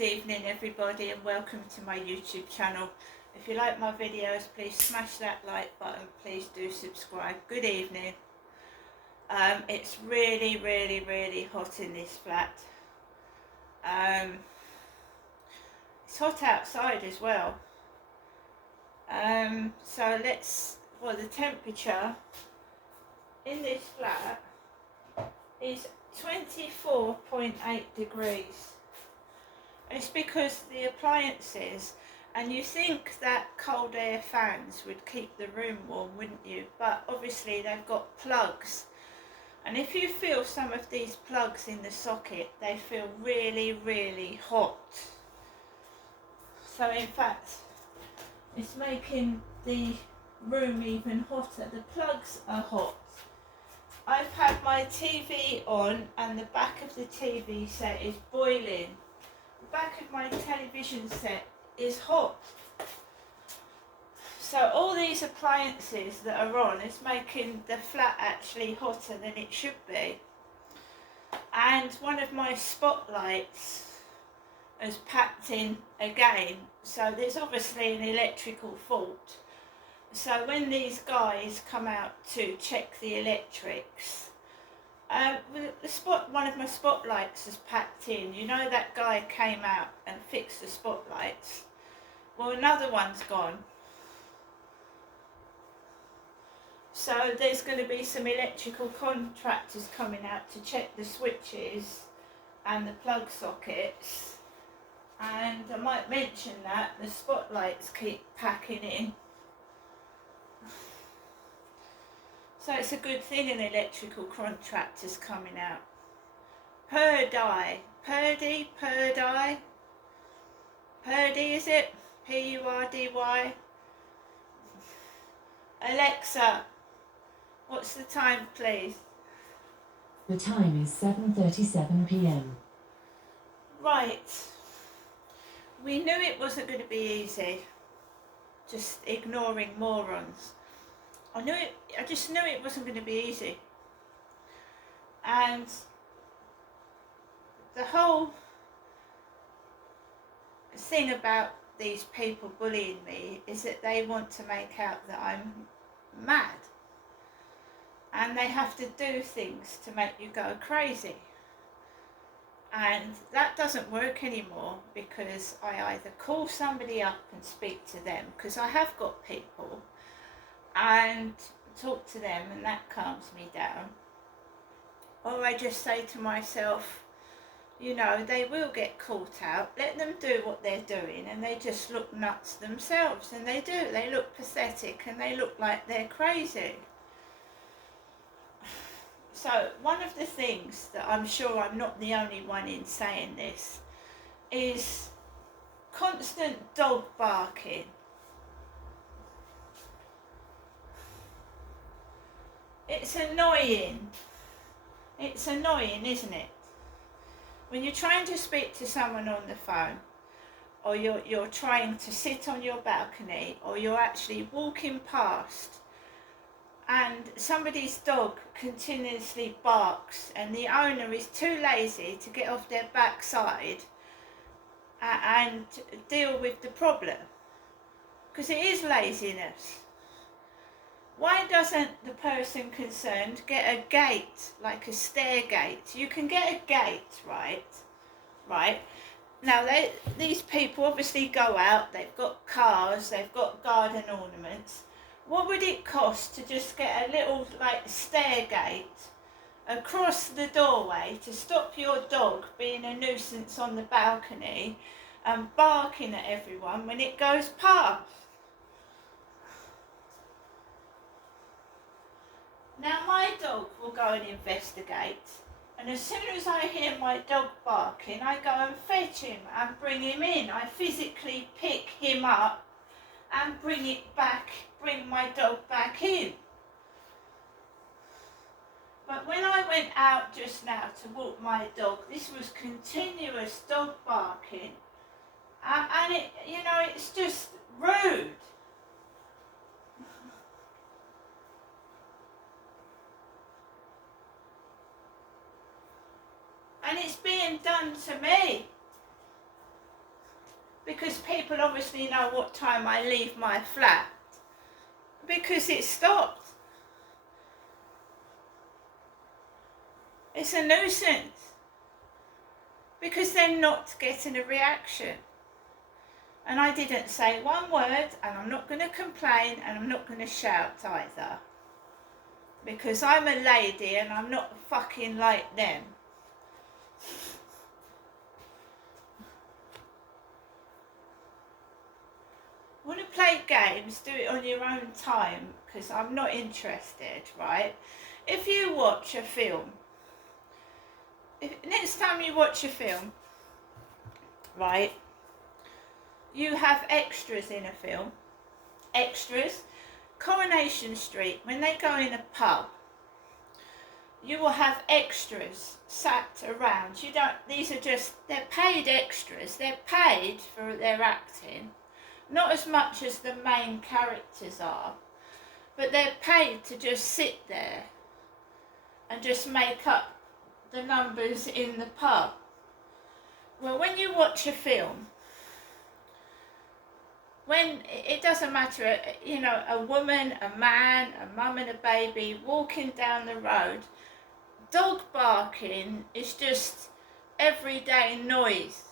good evening everybody, and welcome to my YouTube channel. If you like my videos, please smash that like button, please do subscribe. Good evening. It's really hot in this flat. It's hot outside as well. The temperature in this flat is 24.8 degrees. It's because the appliances, and you think that cold air fans would keep the room warm, wouldn't you? But obviously they've got plugs, and if you feel some of these plugs in the socket, they feel really hot. So in fact, it's making the room even hotter. The plugs are hot. I've had my TV on and the back of the TV set is boiling. The back of my television set is hot. So all these appliances that are on is making the flat actually hotter than it should be. And one of my spotlights has packed in again, so there's obviously an electrical fault. So when these guys come out to check the electrics, one of my spotlights is packed in. You know, that guy came out and fixed the spotlights. Well, another one's gone. So there's going to be some electrical contractors coming out to check the switches and the plug sockets. And I might mention that the spotlights keep packing in. So it's a good thing an electrical contractor's coming out. Purdy, is it? P-U-R-D-Y. Alexa, what's the time, please? The time is 7:37 p.m. Right. We knew it wasn't going to be easy. Just ignoring morons. I just knew it wasn't going to be easy. And the whole thing about these people bullying me is that they want to make out that I'm mad. And they have to do things to make you go crazy. And that doesn't work anymore, because I either call somebody up and speak to them, because I have got people, and talk to them, and that calms me down. Or I just say to myself, you know, they will get caught out, let them do what they're doing, and they just look nuts themselves, and they do, they look pathetic, and they look like they're crazy. So one of the things that I'm sure I'm not the only one in saying this is constant dog barking. It's annoying. It's annoying, isn't it? When you're trying to speak to someone on the phone, or you're trying to sit on your balcony, or you're actually walking past, and somebody's dog continuously barks, and the owner is too lazy to get off their backside and deal with the problem, because it is laziness. Why doesn't the person concerned get a gate, like a stair gate? You can get a gate, right? Now, these people obviously go out, they've got cars, they've got garden ornaments. What would it cost to just get a little, like, stair gate across the doorway to stop your dog being a nuisance on the balcony and barking at everyone when it goes past? Now, my dog will go and investigate, and as soon as I hear my dog barking, I go and fetch him and bring him in. I physically pick him up and bring my dog back in. But when I went out just now to walk my dog, this was continuous dog barking, and it, you know, it's just rude. And it's being done to me. because people obviously know what time I leave my flat, because it stopped. It's a nuisance, because they're not getting a reaction. And I didn't say one word, and I'm not going to complain, and I'm not going to shout either. Because I'm a lady and I'm not fucking like them. Want to play games, do it on your own time, because I'm not interested, right? If you watch a film, next time you watch a film, right, you have extras in a film. Extras. Coronation Street, when they go in a pub, you will have extras sat around. You don't, these are just, they're paid extras. They're paid for their acting. Not as much as the main characters are, but they're paid to just sit there and just make up the numbers in the pub. Well, when you watch a film, when it doesn't matter, you know, a woman, a man, a mum and a baby walking down the road, dog barking is just everyday noise.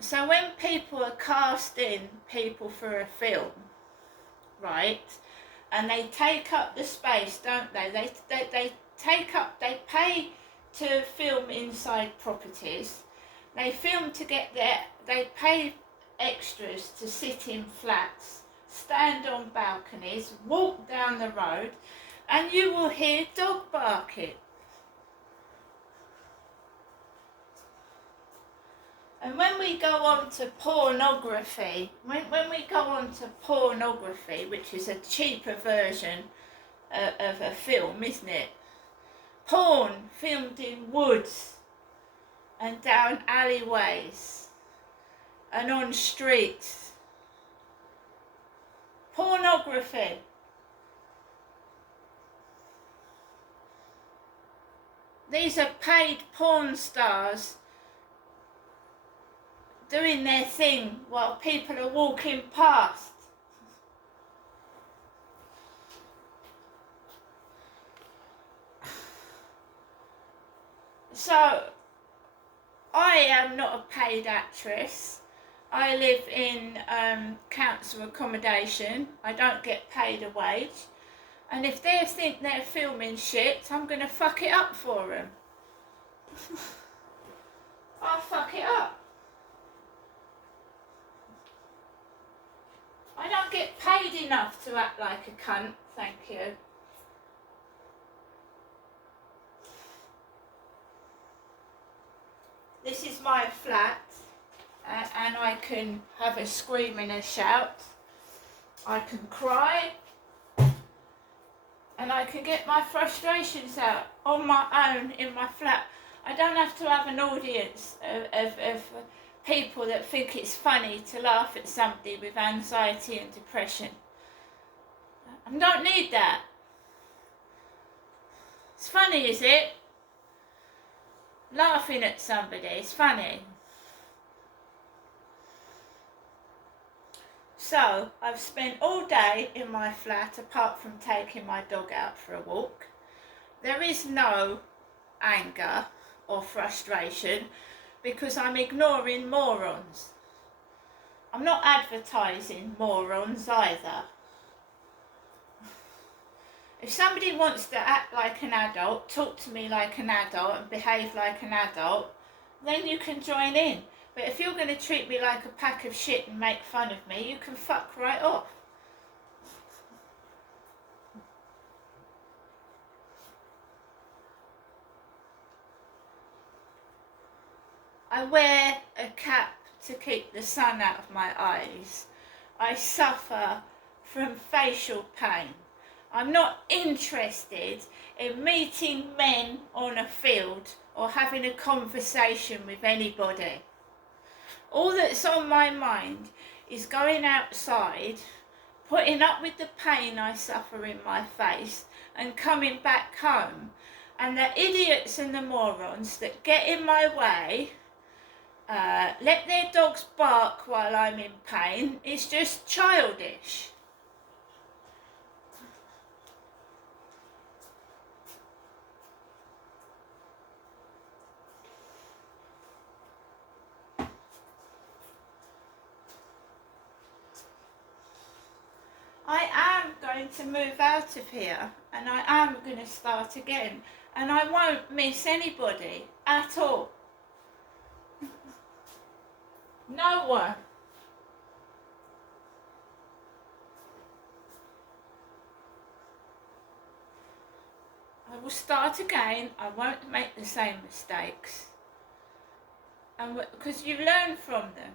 So when people are casting people for a film, right, and they take up the space, don't they? They take up, they pay to film inside properties. They film to get there, they pay extras to sit in flats, stand on balconies, walk down the road, and you will hear dog barking. And when we go on to pornography, when we go on to pornography, which is a cheaper version of a film, isn't it? Porn filmed in woods and down alleyways and on streets. Pornography. These are paid porn stars doing their thing while people are walking past. So, I am not a paid actress. I live in council accommodation. I don't get paid a wage. And if they think they're filming shit, I'm going to fuck it up for them. I'll fuck it up. I don't get paid enough to act like a cunt, thank you. This is my flat, and I can have a scream and a shout. I can cry, and I can get my frustrations out on my own in my flat. I don't have to have an audience of people that think it's funny to laugh at somebody with anxiety and depression. I don't need that. It's funny, is it? Laughing at somebody is funny. So, I've spent all day in my flat apart from taking my dog out for a walk. There is no anger or frustration because I'm ignoring morons. I'm not advertising morons either. If somebody wants to act like an adult, talk to me like an adult and behave like an adult, then you can join in. But if you're going to treat me like a pack of shit and make fun of me, you can fuck right off. I wear a cap to keep the sun out of my eyes. I suffer from facial pain. I'm not interested in meeting men on a field or having a conversation with anybody. All that's on my mind is going outside, putting up with the pain I suffer in my face and coming back home. And the idiots and the morons that get in my way let their dogs bark while I'm in pain is just childish. I am going to move out of here and I am going to start again, and I won't miss anybody at all. No one. I will start again. I won't make the same mistakes, and because you learn from them.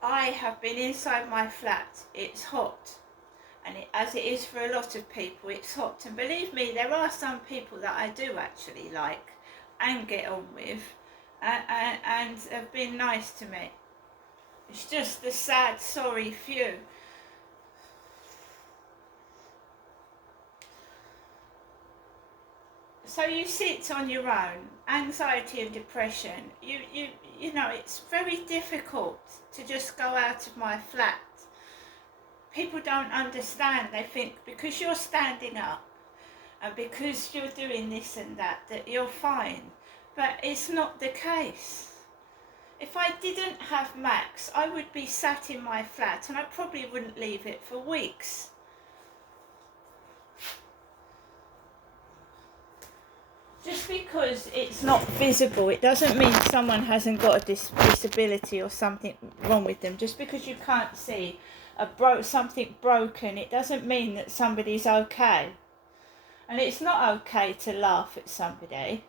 I have been inside my flat. It's hot, and as it is for a lot of people, it's hot. And believe me, there are some people that I do actually like and get on with, and have been nice to me. It's just the sad, sorry few. So you sit on your own, anxiety and depression. You know, it's very difficult to just go out of my flat. People don't understand. They think because you're standing up and because you're doing this and that you're fine. But it's not the case. If I didn't have Max, I would be sat in my flat and I probably wouldn't leave it for weeks. Just because it's not visible, it doesn't mean someone hasn't got a disability or something wrong with them. Just because you can't see something broken, it doesn't mean that somebody's okay. And it's not okay to laugh at somebody,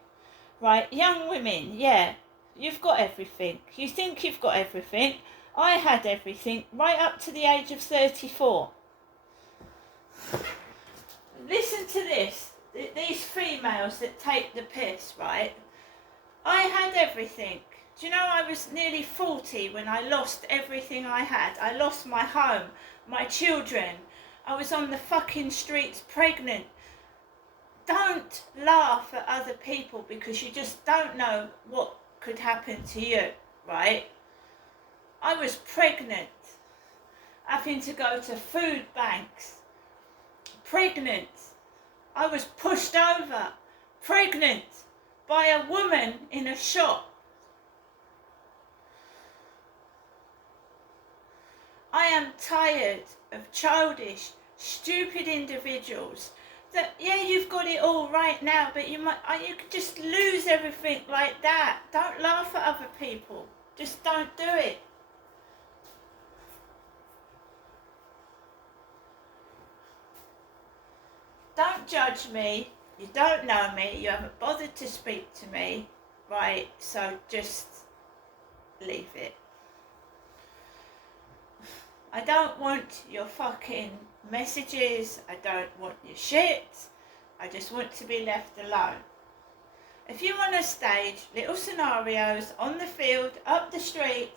right? Young women, yeah, you've got everything. You think you've got everything. I had everything right up to the age of 34. Listen to this. These females that take the piss, right? I had everything. Do you know I was nearly 40 when I lost everything I had? I lost my home, my children. I was on the fucking streets pregnant. Don't laugh at other people because you just don't know what could happen to you, right? I was pregnant, having to go to food banks. Pregnant. I was pushed over, pregnant, by a woman in a shop. I am tired of childish, stupid individuals that, yeah, you've got it all right now, but you could just lose everything like that. Don't laugh at other people. Just don't do it. Don't judge me. You don't know me. You haven't bothered to speak to me. Right, so just leave it. I don't want your fucking messages. I don't want your shit. I just want to be left alone. If you want to stage little scenarios on the field, up the street,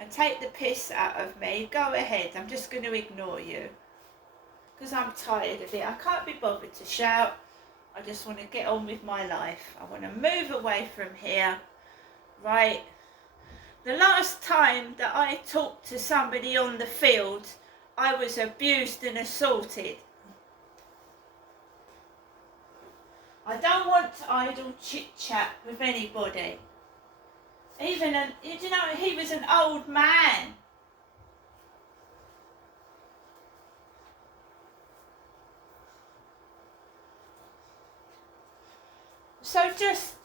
and take the piss out of me, go ahead. I'm just going to ignore you. Because I'm tired of it. I can't be bothered to shout. I just want to get on with my life. I want to move away from here. Right? The last time that I talked to somebody on the field, I was abused and assaulted. I don't want idle chit-chat with anybody. Even, you know, he was an old man. So just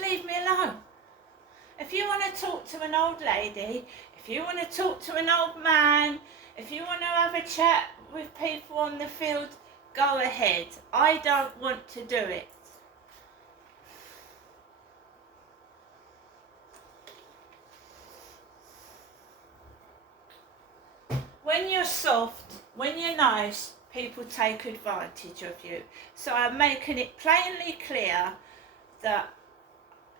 leave me alone. If you want to talk to an old lady, if you want to talk to an old man, if you want to have a chat with people on the field, go ahead. I don't want to do it. When you're soft, when you're nice, people take advantage of you. So I'm making it plainly clear that,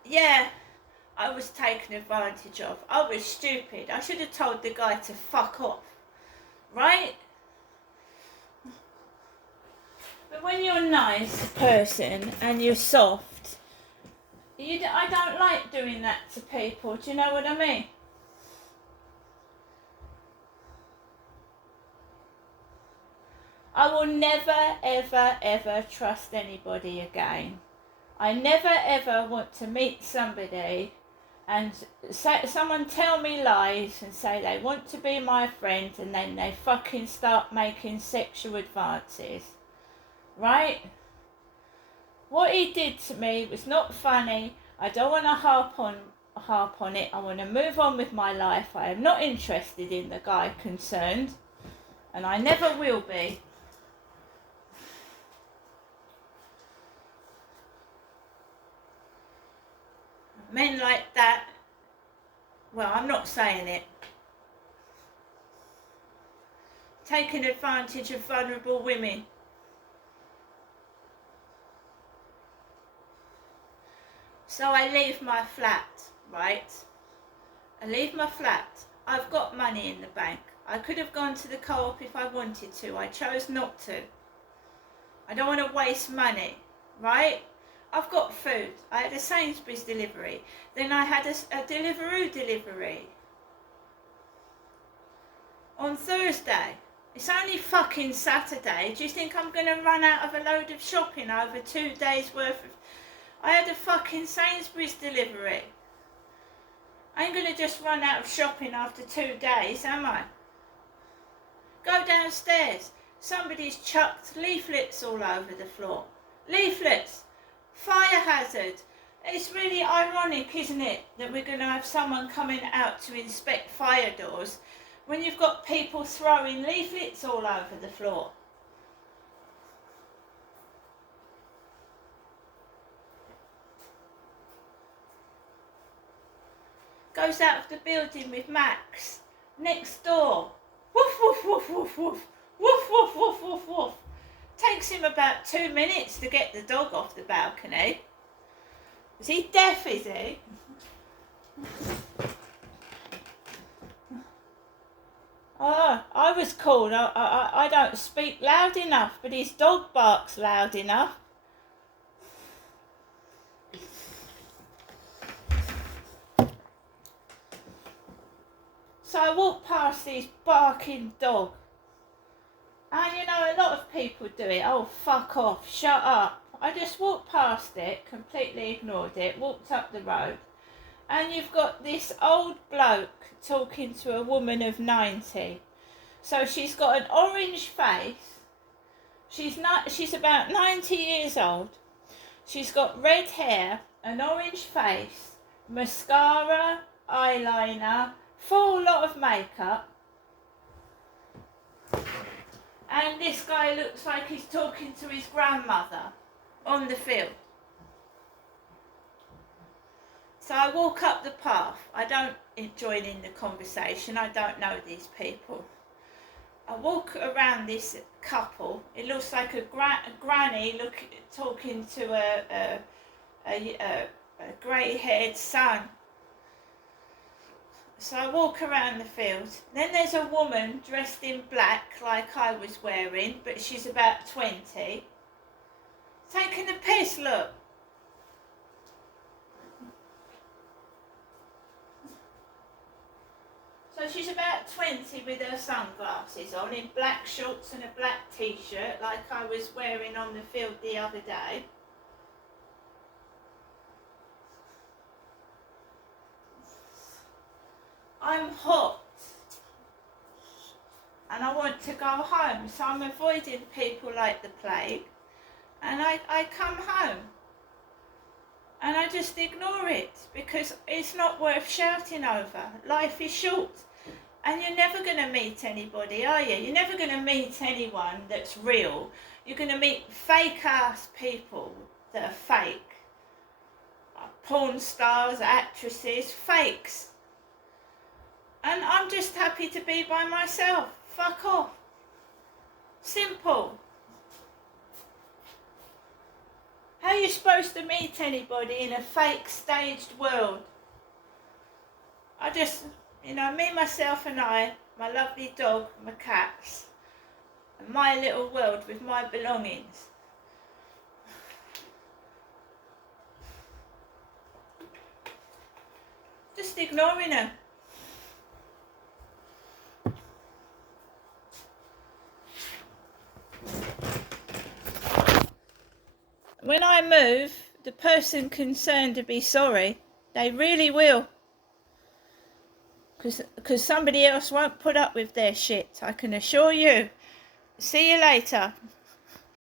yeah, I was taken advantage of. I was stupid. I should have told the guy to fuck off. right? But when you're a nice person and you're soft, I don't like doing that to people. Do you know what I mean? I will never, ever, ever trust anybody again. I never, ever want to meet somebody and someone tell me lies and say they want to be my friend and then they fucking start making sexual advances. Right? What he did to me was not funny. I don't want to harp on it. I want to move on with my life. I am not interested in the guy concerned, and I never will be. Men like that, well, I'm not saying it, taking advantage of vulnerable women. So I leave my flat, right? I leave my flat. I've got money in the bank. I could have gone to the co-op if I wanted to. I chose not to. I don't want to waste money, right? I've got food. I had a Sainsbury's delivery. Then I had a Deliveroo delivery. On Thursday. It's only fucking Saturday. Do you think I'm going to run out of a load of shopping over 2 days worth of... I had a fucking Sainsbury's delivery. I ain't going to just run out of shopping after 2 days, am I? Go downstairs. Somebody's chucked leaflets all over the floor. Leaflets. Fire hazard. It's really ironic, isn't it, that we're going to have someone coming out to inspect fire doors when you've got people throwing leaflets all over the floor. Goes out of the building with Max. Next door. Woof, woof, woof, woof, woof. Woof, woof, woof, woof, woof. Takes him about 2 minutes to get the dog off the balcony. Is he deaf, is he? Oh, I was called. I don't speak loud enough, but his dog barks loud enough. So I walked past this barking dog. And you know, a lot of people do it. Oh, fuck off, shut up. I just walked past it, completely ignored it, walked up the road. And you've got this old bloke talking to a woman of 90. So she's got an orange face. She's about 90 years old. She's got red hair, an orange face, mascara, eyeliner, full lot of makeup. And this guy looks like he's talking to his grandmother on the field. So I walk up the path. I don't join in the conversation. I don't know these people. I walk around this couple. It looks like a granny talking to a grey-haired son. So I walk around the field. Then there's a woman dressed in black like I was wearing, but she's about 20. Taking the piss, look. So she's about 20 with her sunglasses on, in black shorts and a black t-shirt like I was wearing on the field the other day. I'm hot and I want to go home, so I'm avoiding people like the plague, and I come home and I just ignore it because it's not worth shouting over. Life is short and you're never going to meet anybody, are you? You're never going to meet anyone that's real. You're going to meet fake ass people that are fake. Porn stars, actresses, fakes. And I'm just happy to be by myself. Fuck off. Simple. How are you supposed to meet anybody in a fake staged world? I just, me, myself and I, my lovely dog, my cats, and my little world with my belongings. Just ignoring them. When I move, the person concerned to be sorry. They really will. Because somebody else won't put up with their shit, I can assure you. See you later.